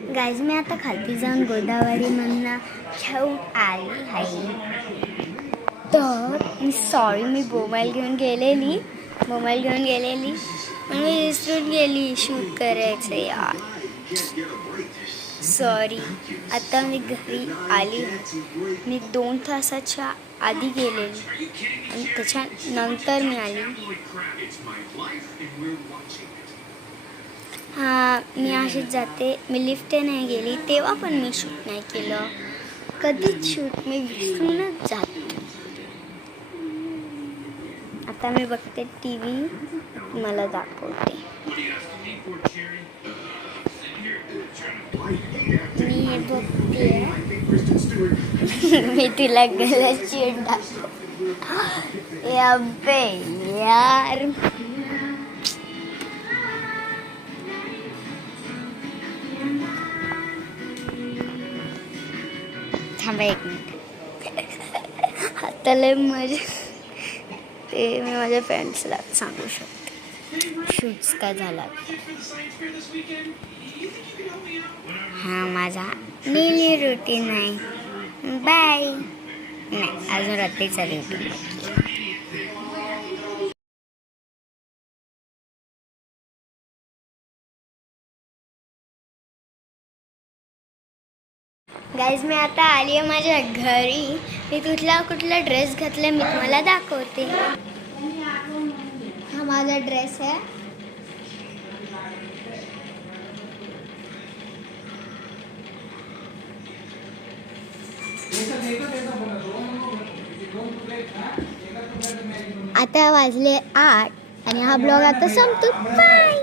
Guys मी आता खालती जाऊन गोदावरीमधनं घेऊन आली आहे. तर मी मोबाईल घेऊन गेलेली पण मी विसरून गेली शूट करायचं यार. सॉरी. आता मी घरी आली. मी 2 तासाच्या आधी गेलेली आणि त्याच्यानंतर मी आली. मी अशीच जाते. मी लिफ्टने नाही गेली तेव्हा पण मी शूट नाही केलं. कधीच शूट मी विसरूनच जाते. आता मी बघते TV. मला दाखवते. मी बघते. मी तिला गलत दाखव यार. थांबा 1 मिनिट. आता लय मजा. ते मी माझ्या फ्रेंड्सला सांगू शकते शूट्स काय झाला. माझा डेली रुटीन आहे. बाय. नाही अजून रात्रीचा रुटीन. गाईज मी आता आली आहे माझ्या घरी. मी कुठला ड्रेस घातला मी तुम्हाला दाखवते. हा माझा ड्रेस आहे. आता वाजले 8 आणि हा ब्लॉग आता संपतो. बाय.